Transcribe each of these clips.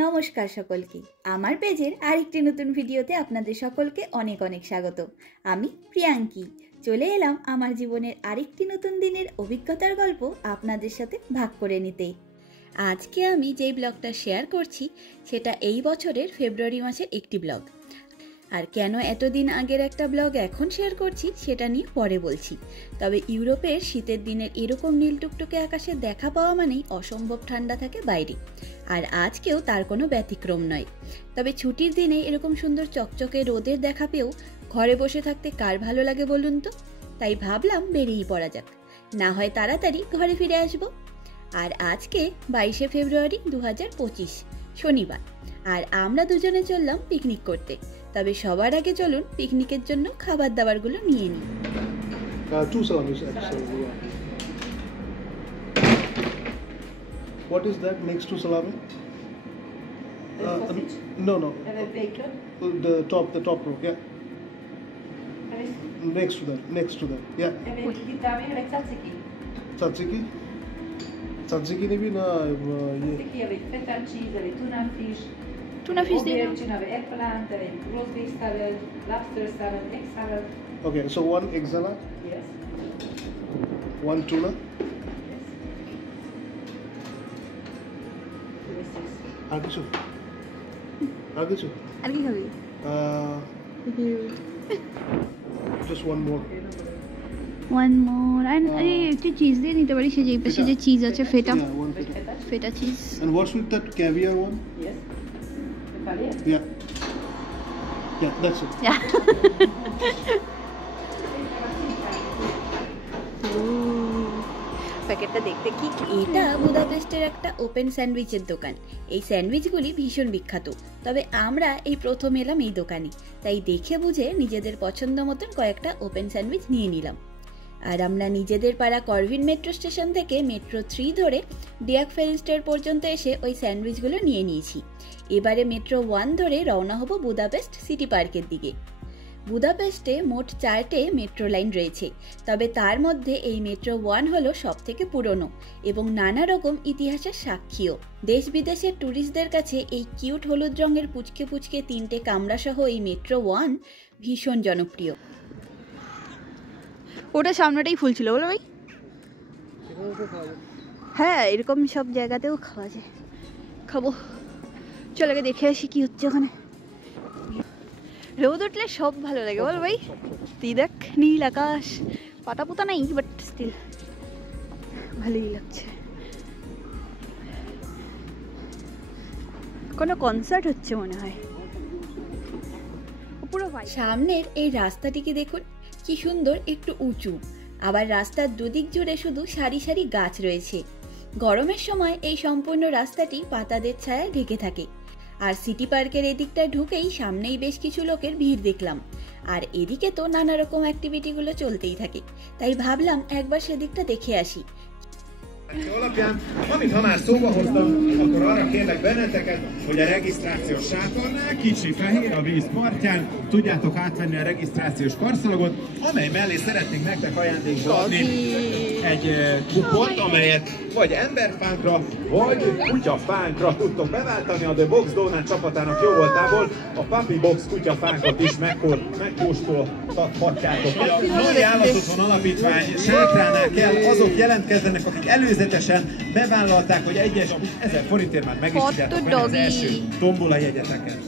নমস্কার সকলকে, আমার পেজের আরেকটি নতুন ভিডিওতে আপনাদের সকলকে অনেক অনেক স্বাগত। আমি প্রিয়াঙ্কি চলে এলাম আমার জীবনের আরেকটি নতুন দিনের অভিজ্ঞতার গল্প আপনাদের সাথে ভাগ করে নিতে। আজকে আমি যেই ব্লগটা শেয়ার করছি সেটা এই বছরের ফেব্রুয়ারি মাসের একটি ব্লগ। আর কেন এতদিন আগের একটা ব্লগ এখন শেয়ার করছি সেটা নিয়ে পরে বলছি। তবে ইউরোপের শীতের দিনের এরকম নীল টুকটুকে আকাশে দেখা পাওয়া মানেই অসম্ভব ঠান্ডা থাকে বাইরে, আর আজকেও তার কোনো ব্যতিক্রম নয়। তবে ছুটির দিনে এরকম সুন্দর চকচকে রোদের দেখা পেয়েও ঘরে বসে থাকতে কার ভালো লাগে বলুন তো? তাই ভাবলাম বেরিয়েই পড়া যাক, না হয় তাড়াতাড়ি ঘরে ফিরে আসব। আর আজকে 22শে ফেব্রুয়ারি 2025 শনিবার, আর আমরা দুজনে চললাম পিকনিক করতে। তবে সবার আগে চলুন পিকনিকের জন্য খাবার দাবারগুলো নিয়ে নিই। What is that next to salami? No. The top row, yeah. Next to that, yeah. Tzatziki? Tzatziki nevi na Tzatziki avec feta cheese, avec Tuna fish দিয়ে avec eggplant, avec roast beef salad, lobster salad, egg salad. Okay, so one egg salad, Yes. one tuna, Yes. আর কিছু আর কি খাবি? just one more. One more, and একটু cheese দিয়ে নিতে পারি, সেই যে পাশে যে চিজ আছে ফেটা, Yeah, one feta. ফেটা cheese. And what's with that caviar one? Yes. The palette. Yeah, that's it. প্যাকেটটা দেখতে কি, এটা বুদাপেস্টের একটা ওপেন স্যান্ডউইচের দোকান। এই স্যান্ডউইচগুলি ভীষণ বিখ্যাত, তবে আমরা এই প্রথম এলাম এই দোকানে, তাই দেখে বুঝে নিজেদের পছন্দ মতন কয়েকটা ওপেন স্যান্ডউইচ নিয়ে নিলাম। আর আমরা নিজেদের পাড়া করভিন মেট্রো স্টেশন থেকে মেট্রো 3 ধরে ডিয়াক ফেরিস্টার পর্যন্ত এসে ওই স্যান্ডউইচগুলো নিয়ে নিয়েছি। এবারে মেট্রো 1 ধরে রওনা হব বুদাপেস্ট সিটি পার্কের দিকে। বুদাপেস্টে মোট 4টে মেট্রো লাইন রয়েছে, তবে তার মধ্যে এই মেট্রো 1 হলো সব থেকে পুরনো এবং নানা রকম ইতিহাসের সাক্ষীও। দেশ বিদেশের ট্যুরিস্টদের কাছে এই কিউট হলুদ রঙের পুচকে 3টে কামরা সহ এই মেট্রো 1 ভীষণ জনপ্রিয়। ওটা সামনেটাই ফুল ছিল বলো ভাই? হ্যাঁ, এরকম সব জায়গাতেও খাওয়া যায়, খাবো। চল আগে দেখে আসি কি হচ্ছে ওখানে। রোদ উঠলে সব ভালো লাগে বল ভাই? তুই দেখ, নীল আকাশ, পাতা পোতা নেই, বাট স্টিল ভালোই লাগছে। কোনো কনসার্ট হচ্ছে মনে হয়। পুরো সামনের এই রাস্তাটিকে দেখুন, কি সুন্দর, একটু উঁচু, আবার রাস্তার দুদিক জুড়ে শুধু সারি সারি গাছ রয়েছে। গরমের সময় এই সম্পূর্ণ রাস্তাটি পাতাদের ছায়ায় ঢেকে থাকে। আর সিটি পার্কের এদিকটায় ঢুকেই সামনেই বেশ কিছু লোকের ভিড় দেখলাম, আর এদিকে তো নানা রকম অ্যাক্টিভিটিগুলো চলতেই থাকে, তাই ভাবলাম একবার সেদিকটা দেখে আসি। Alapján, amit ha már szóba hoztam, akkor arra kérlek benneteket, hogy a regisztrációs sátornál, kicsi fehér a víz partján, tudjátok átvenni a regisztrációs karszalagot, amely mellé szeretnénk nektek ajándékba adni egy kupont, amelyet vagy emberfánkra, vagy kutyafánkra tudtok beváltani. A The Box Donut csapatának jó voltából a Puppy Box kutyafánkot is megkóstolhatjátok. A Nagy Állatotthon Alapítvány sátránál kell azok jelentkezzenek, akik előzetesen bevállalták, hogy egyes 1000 forintért már meg is tudjátok venni az első tombola jegyeteket.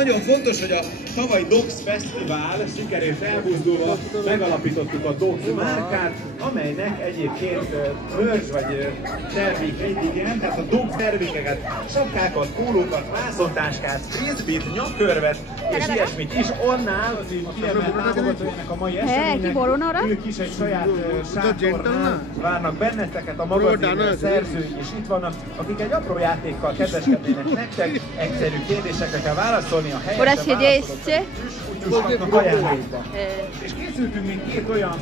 Nagyon fontos, hogy a tavalyi Dogs Fesztivál sikerét elbuzdulva megalapítottuk a Dogs márkát, amelynek egyébként merch vagy termékeit, igen, tehát a Dogs termékeket, sapkákat, pólókat, vászontáskát, frisbee-t, nyakörvet és ilyesmit is onnál az így kiemelt támogatójának a mai eseménynek. Ők is egy saját sátornál várnak benneteket, a magazin szerzői is itt vannak, akik egy apró játékkal kedveskednének nektek, egyszerű kérdésekre kell válaszolni. ওরা সেজে এসছে, és készültünk még 2 olyan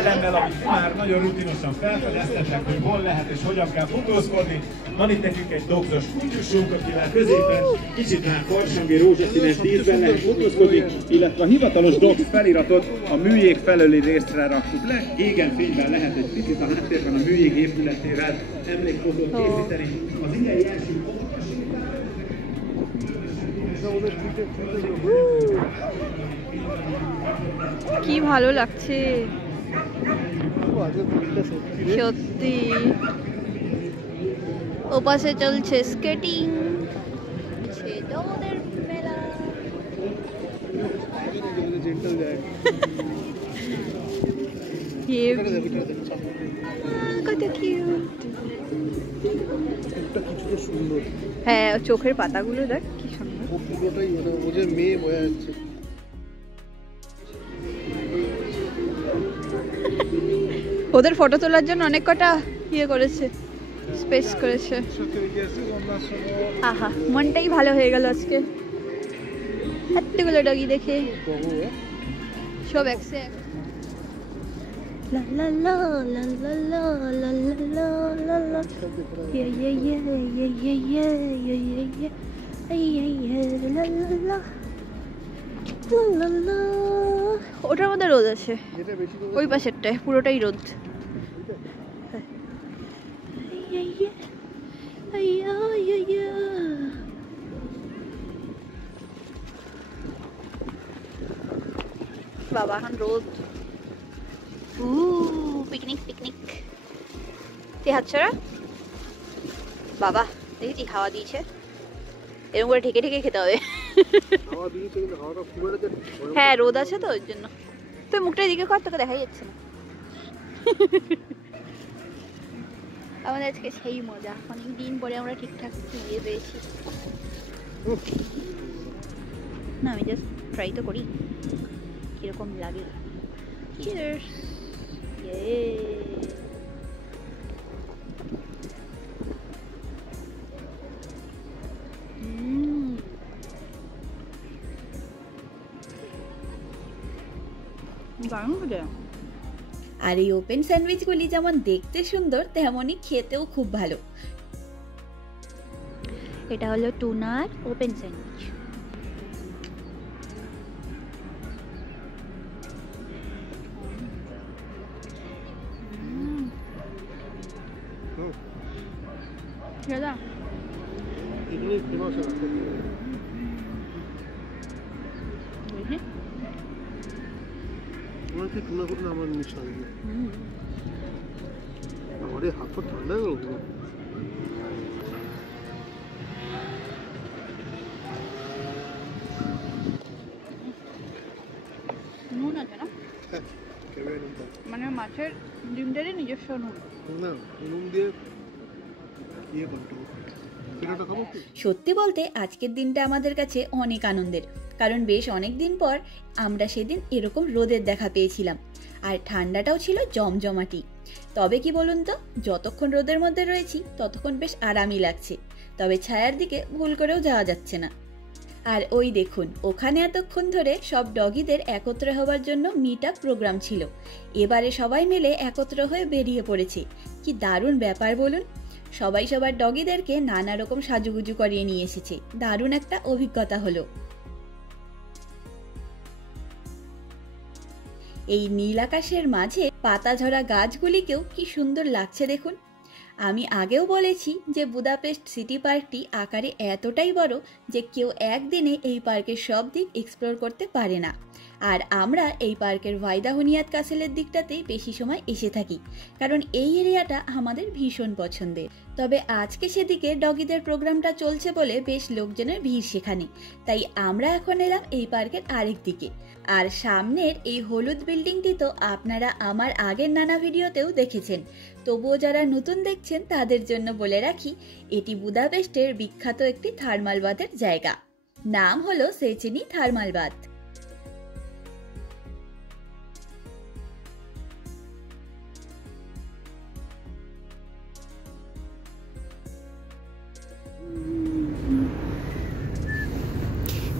elemmel, amit már nagyon rutinosan felfedeztetek, hogy hol lehet és hogyan kell fotózkodni. Van itt nekünk egy dogzos kutyusunk, akivel középen kicsit már farsangi rózsaszínes díszben lehet fotózkodni, illetve a hivatalos dogs feliratot a műjég felőli részre raktuk le. Égen fényben lehet egy picit a háttérben a műjég épületével emlékfotót készíteni. Az idei első কি ভালো লাগছে সত্যি। ওপাশে চলছে skating, ছেলেদের মেলা। কত cute. হ্যাঁ, চোখের পাতাগুলো দেখ কি সুন্দর। মেয়ে বোঝা যাচ্ছে। ওদের ফটো তোলার জন্য অনেক কটা ইয়ে করেছে, স্পেস করেছে। আহা, মনটাই ভালো হয়ে গেল আজকে এতগুলো ডগি দেখে। সব একসে লা লা লা লা লা লা লা লা লা লা ইয়ে ইয়ে ইয়ে ইয়ে ইয়ে ইয়ে ইয়ে ইয়ে ইয়ে ইয়ে লা লা লা লা লা। ওটার মধ্যে রোদ আছে, ওই পাশেরটায় পুরোটাই রোদ। বাবা এখন রোদ। Picnic picnic. তুই হাত ছড়া। বাবা দেখেছি হাওয়া দিয়েছে, এরকম করে ঠেকে ঠেকে খেতে হবে। হ্যাঁ, রোদ আছে তো ওই জন্য। তুই মুখটা দিকে কর, তোকে দেখাই যাচ্ছে না। আমাদের আজকে সেই মজা, অনেক দিন পরে আমরা ঠিকঠাক ইয়ে পেয়েছি। না, আমি জাস্ট ট্রাই তো করি কিরকম লাগে। চিয়ার্স। দারুণ মজা। আর এই ওপেন স্যান্ডউইচগুলি যেমন দেখতে সুন্দর, তেমনই খেতেও খুব ভালো। এটা হলো টুনার ওপেন স্যান্ডউইচ। দাদা আমার নিশা আমার হাত পা ঠান্ডা হয়ে গেল। নুন আছে না, মানে মাছের ডিমটারই নিজস্ব নুন। না, নুন দিয়ে ইয়ে করতে। সত্যি বলতে আজকের দিনটা আমাদের কাছে অনেক আনন্দের, কারণ বেশ অনেক দিন পর আমরা সেদিন এরকম রোদের দেখা পেয়েছিলাম, আর ঠান্ডাটাও ছিল জমজমাটি। তবে কি বলুন তো, যতক্ষণ রোদের মধ্যে রয়েছি ততক্ষণ বেশ আরামই লাগছে, তবে ছায়ার দিকে ভুল করেও যাওয়া যাচ্ছে না। আর ওই দেখুন, ওখানে এতক্ষণ ধরে সব ডগিদের একত্র হওয়ার জন্য মিট আপ প্রোগ্রাম ছিল। এবারে সবাই মিলে একত্র হয়ে বেরিয়ে পড়েছে। কি দারুণ ব্যাপার বলুন। সবাই সবার ডগিদেরকে নানা রকম সাজুগুজু করিয়ে নিয়ে এসেছে। দারুণ একটা অভিজ্ঞতা হলো। এই নীল আকাশের মাঝে পাতা ঝরা গাছগুলিকেও কি সুন্দর লাগছে দেখুন। আমি আগেও বলেছি যে বুদাপেস্ট সিটি পার্কটি আকারে এতটাই বড় যে কেউ একদিনে এই পার্কের সব দিক এক্সপ্লোর করতে পারে না। আর আমরা এই পার্কের ভাইদাহুনিয়াত কাসেলের দিকটাতেই বেশি সময় এসে থাকি, কারণ এই এরিয়াটা আমাদের ভীষণ পছন্দের। তবে আজকে সেদিকে ডগিদের প্রোগ্রামটা চলছে বলে বেশ লোকজনের ভিড় সেখানে, তাই আমরা এখন এলাম এই পার্কের আরেক দিকে। আর সামনের এই হলুদ বিল্ডিংটি তো আপনারা আমার আগের নানা ভিডিওতেও দেখেছেন, তবুও যারা নতুন দেখছেন তাদের জন্য বলে রাখি, এটি বুদাপেস্টের বিখ্যাত একটি থার্মাল বাথের জায়গা। নাম হলো সেচেনি থার্মাল বাথ।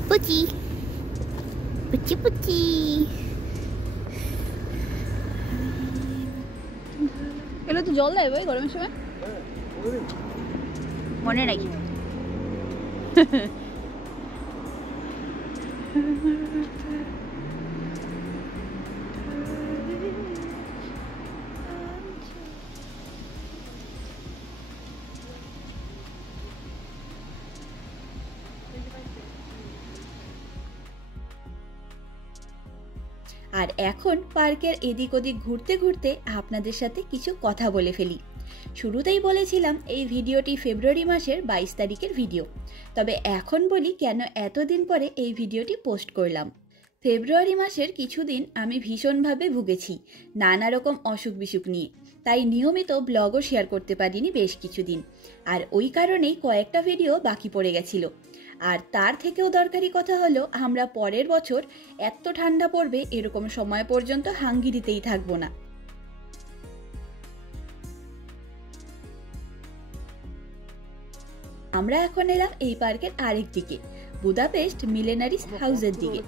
পুচি পুচি পুচি। এগুলো তো জল দেয় ভাই গরমের সময়, মনে নাই। আর এখন পার্কের এদিক ওদিক ঘুরতে ঘুরতে আপনাদের সাথে কিছু কথা বলে ফেলি। শুরুতেই বলেছিলাম এই ভিডিওটি ফেব্রুয়ারি মাসের 22 তারিখের ভিডিও, তবে এখন বলি কেন এতদিন পরে এই ভিডিওটি পোস্ট করলাম। ফেব্রুয়ারি মাসের কিছুদিন আমি ভীষণভাবে ভুগেছি নানা রকম অসুখ বিসুখ নিয়ে, তাই নিয়মিত ব্লগও শেয়ার করতে পারিনি বেশ কিছুদিন, আর ওই কারণেই কয়েকটা ভিডিও বাকি পড়ে গেছিল। আর তার থেকেও দরকারি কথা হলো আমরা পরের বছর এত ঠান্ডা পড়বে এরকম সময় পর্যন্ত হাঙ্গেরিতেই থাকবো না। আমরা এখন এলাম এই পার্কের আরেক দিকে, বুদাপেস্ট মিলেনারিস হাউসের দিকে।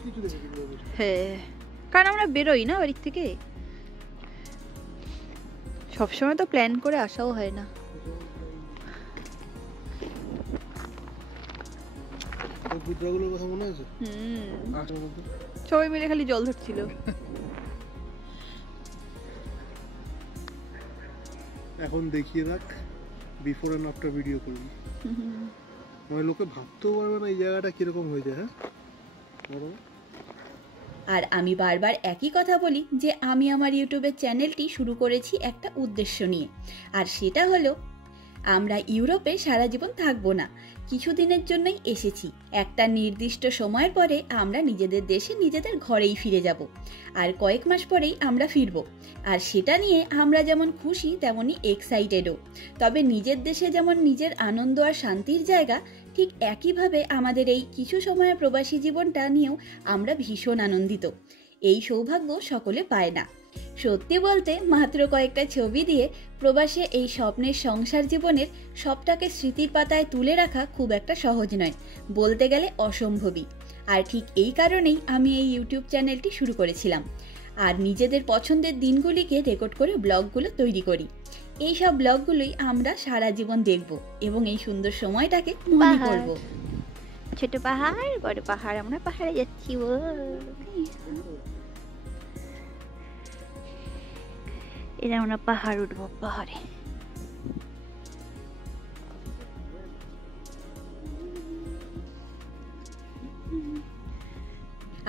হ্যাঁ, কারণ আমরা বেরোই না বাড়ির থেকে, সবসময় তো প্ল্যান করে আসাও হয় না। সবাই মিলে খালি জল ধরছিল। এখন দেখিয়ে রাখ বিফোর এন্ড আফটার ভিডিও করবি, মানে লোকে ভাবতেও পারবে না এই জায়গাটা কিরকম হয়ে যায়। হ্যাঁ, আর আমি বারবার একই কথা বলি যে আমি আমার ইউটিউবের চ্যানেলটি শুরু করেছি একটা উদ্দেশ্য নিয়ে, আর সেটা হলো আমরা ইউরোপে সারা জীবন থাকবো না, কিছুদিনের জন্যই এসেছি। একটা নির্দিষ্ট সময়ের পরে আমরা নিজেদের দেশে নিজেদের ঘরেই ফিরে যাব, আর কয়েক মাস পরেই আমরা ফিরব। আর সেটা নিয়ে আমরা যেমন খুশি তেমনই এক্সাইটেডও। তবে নিজের দেশে যেমন নিজের আনন্দ আর শান্তির জায়গা, ঠিক একইভাবে আমাদের এই কিছু সময়ের প্রবাসী জীবনটা নিয়েও আমরা ভীষণ আনন্দিত। এই সৌভাগ্য সকলে পায় না। সত্যি বলতে মাত্র কয়েকটা ছবি দিয়ে প্রবাসে এই স্বপ্নের সংসার জীবনের সবটাকে স্মৃতির পাতায় তুলে রাখা খুব একটা সহজ নয়, বলতে গেলে অসম্ভবই। আর ঠিক এই কারণেই আমি এই ইউটিউব চ্যানেলটি শুরু করেছিলাম, আর নিজেদের পছন্দের দিনগুলিকে রেকর্ড করে ব্লগগুলো তৈরি করি। এই সব ব্লগগুলোই আমরা সারা জীবন দেখব এবং এই সুন্দর সময়টাকে মনে করব। ছোট পাহাড়, বড় পাহাড়, আমরা পাহাড়ে যাচ্ছি। এরা আমরা পাহাড় উঠবো, পাহাড়ে।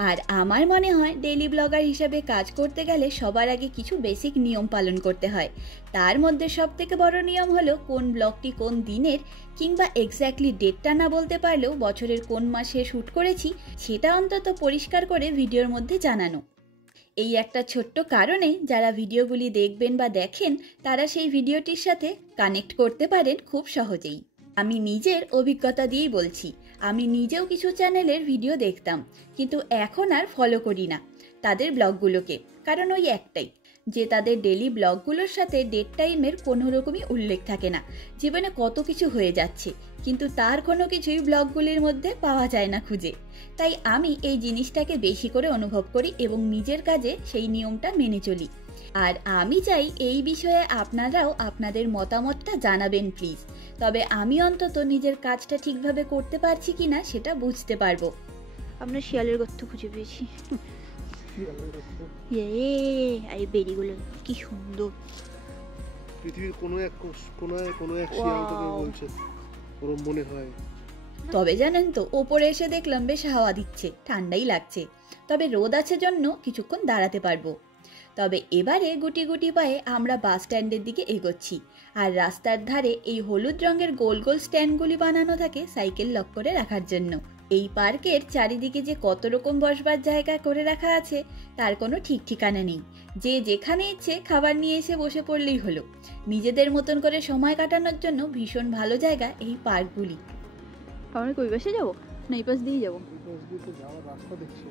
আর আমার মনে হয় ডেইলি ব্লগার হিসেবে কাজ করতে গেলে সবার আগে কিছু বেসিক নিয়ম পালন করতে হয়। তার মধ্যে সবথেকে বড় নিয়ম হলো কোন ব্লগটি কোন দিনের, কিংবা এক্স্যাক্টলি ডেটটা না বলতে পারলেও বছরের কোন মাসে শ্যুট করেছি সেটা অন্তত পরিষ্কার করে ভিডিওর মধ্যে জানানো। এই একটা ছোট্ট কারণে যারা ভিডিওগুলি দেখবেন বা দেখেন তারা সেই ভিডিওটির সাথে কানেক্ট করতে পারেন খুব সহজেই। আমি নিজের অভিজ্ঞতা দিয়েই বলছি, আমি নিজেও কিছু চ্যানেলের ভিডিও দেখতাম, কিন্তু এখন আর ফলো করি না তাদের ব্লগগুলোকে। কারণ ওই একটাই যে তাদের ডেলি ব্লগগুলোর সাথে ডেট টাইমের কোনো রকমই উল্লেখ থাকে না। জীবনে কত কিছু হয়ে যাচ্ছে, কিন্তু তার কোনো কিছুই ব্লগগুলির মধ্যে পাওয়া যায় না খুঁজে। তাই আমি এই জিনিসটাকে বেশি করে অনুভব করি এবং নিজের কাজে সেই নিয়মটা মেনে চলি। আর আমি চাই এই বিষয়ে আপনারাও আপনাদের মতামতটা জানাবেন প্লিজ, তবে আমি অন্তত নিজের কাজটা ঠিকভাবে করতে পারছি কিনা সেটা বুঝতে পারবো। আমরা শিয়ালের গর্ত খুঁজে পেয়েছি। এই বেরিগুলো কি সুন্দর। পৃথিবীর কোনো এক শিয়াল তোকে বলছে, ওরম মনে হয়। তবে জানেন তো, ওপরে এসে দেখলাম বেশ হাওয়া দিচ্ছে, ঠান্ডাই লাগছে। তবে রোদ আছে জন্য কিছুক্ষণ দাঁড়াতে পারবো। তবে এবারে গুটি গুটি পায়ে আমরা বাস স্ট্যান্ডের দিকে এগোচ্ছি। আর রাস্তার ধারে এই হলুদ রঙের গোল গোল স্ট্যান্ডগুলি বানানো থাকে সাইকেল লক করে রাখার জন্য। এই পার্কের চারিদিকে যে কত রকম বসবার জায়গা করে রাখা আছে তার কোনো ঠিক ঠিকানা নেই। যে যেখানে ইচ্ছে খাবার নিয়ে এসে বসে পড়লেই হলো। নিজেদের মতন করে সময় কাটানোর জন্য ভীষণ ভালো জায়গা এই পার্কগুলি। আমরা কই পাশে যাবো না এই পাশ দিয়ে যাবো? রাস্তা দেখছি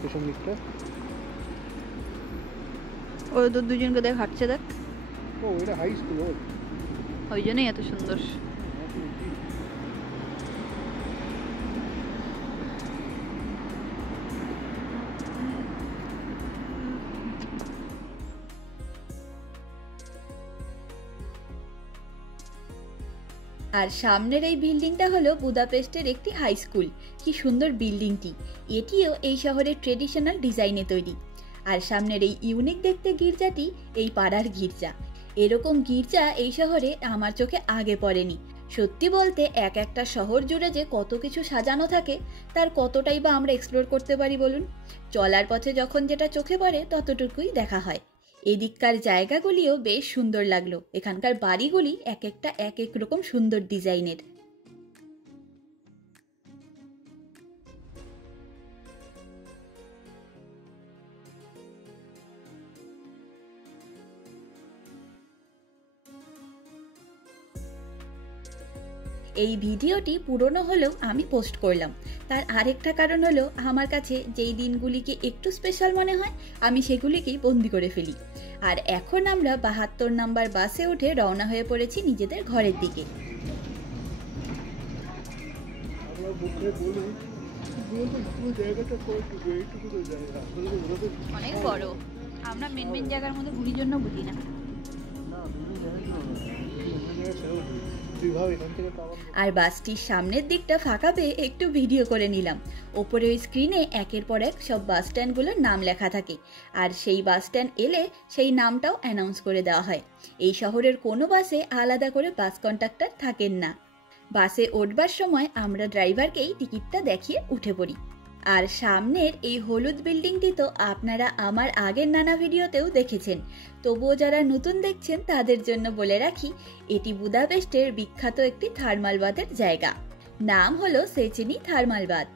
পেছন দিকটা। ও তো দুজনকে দেখ হাঁটছে, দেখ। ও এটা হাই স্কুল, ওই জন্যই এত সুন্দর। আর সামনের এই বিল্ডিংটা হলো বুদাপেস্টের একটি হাই স্কুল। কি সুন্দর বিল্ডিংটি, এটিও এই শহরের ট্রেডিশনাল ডিজাইনে তৈরি। আর সামনের এই ইউনিক দেখতে গির্জাটি এই পাড়ার গির্জা। এরকম গির্জা এই শহরে আমার চোখে আগে পড়েনি। সত্যি বলতে এক একটা শহর জুড়ে যে কত কিছু সাজানো থাকে তার কতটাই বা আমরা এক্সপ্লোর করতে পারি বলুন। চলার পথে যখন যেটা চোখে পড়ে ততটুকুই দেখা হয়। এদিককার জায়গাগুলিও বেশ সুন্দর লাগলো। এখানকার বাড়িগুলি এক একটা এক এক রকম সুন্দর ডিজাইনের। এই ভিডিওটি পুরনো হলেও আমি পোস্ট করলাম। তার আরেকটা কারণ হলো আমার কাছে যেই দিনগুলিকে একটু স্পেশাল মনে হয় আমি সেগুলিকেই বন্দি করে ফেলি। আর এখন আমরা 72 নাম্বার বাসে উঠে রওনা হয়ে পড়েছি নিজেদের ঘরের দিকে। অনেক বড়, আমরা মেন মেন জায়গার মধ্যে ঘুরির জন্য বুঝি না। আর বাসটির সামনের দিকটা ফাঁকা পেয়ে একটু ভিডিও করে নিলাম। ওপরে ওই স্ক্রিনে একের পর এক সব বাস স্ট্যান্ডগুলোর নাম লেখা থাকে, আর সেই বাস স্ট্যান্ড এলে সেই নামটাও অ্যানাউন্স করে দেওয়া হয়। এই শহরের কোনো বাসে আলাদা করে বাস কন্ডাক্টর থাকেন না। বাসে উঠবার সময় আমরা ড্রাইভারকেই টিকিটটা দেখিয়ে উঠে পড়ি। আর সামনের এই হলুদ বিল্ডিংটি তো আপনারা আমার আগের নানা ভিডিওতেও দেখেছেন, তবুও যারা নতুন দেখছেন তাদের জন্য বলে রাখি, এটি বুদাপেস্টের বিখ্যাত একটি থার্মাল বাথের জায়গা। নাম হলো সেচেনি থার্মাল বাথ।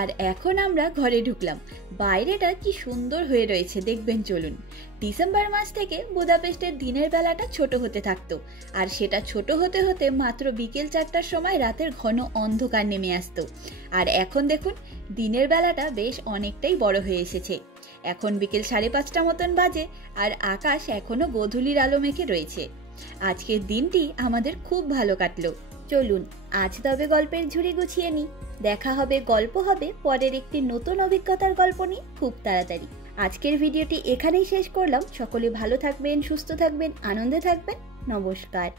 আর এখন আমরা ঘরে ঢুকলাম। বাইরেটা কি সুন্দর হয়ে রয়েছে দেখবেন, চলুন। ডিসেম্বর মাস থেকে বুদাপেস্টের দিনের বেলাটা ছোট হতে থাকতো, আর সেটা ছোট হতে হতে মাত্র বিকেল 4টার সময় রাতের ঘন অন্ধকার নেমে আসতো। আর এখন দেখুন দিনের বেলাটা বেশ অনেকটাই বড় হয়ে এসেছে। এখন বিকেল 5:30 মতন বাজে, আর আকাশ এখনো গোধূলির আলো মেখে রয়েছে। আজকের দিনটি আমাদের খুব ভালো কাটলো। চলুন আজ তবে গল্পের ঝুড়ি গুছিয়ে নিই। দেখা হবে, গল্প হবে পরের একটি নতুন অভিজ্ঞতার গল্প নিয়ে খুব তাড়াতাড়ি। আজকের ভিডিওটি এখানেই শেষ করলাম। সকলে ভালো থাকবেন, সুস্থ থাকবেন, আনন্দে থাকবেন। নমস্কার।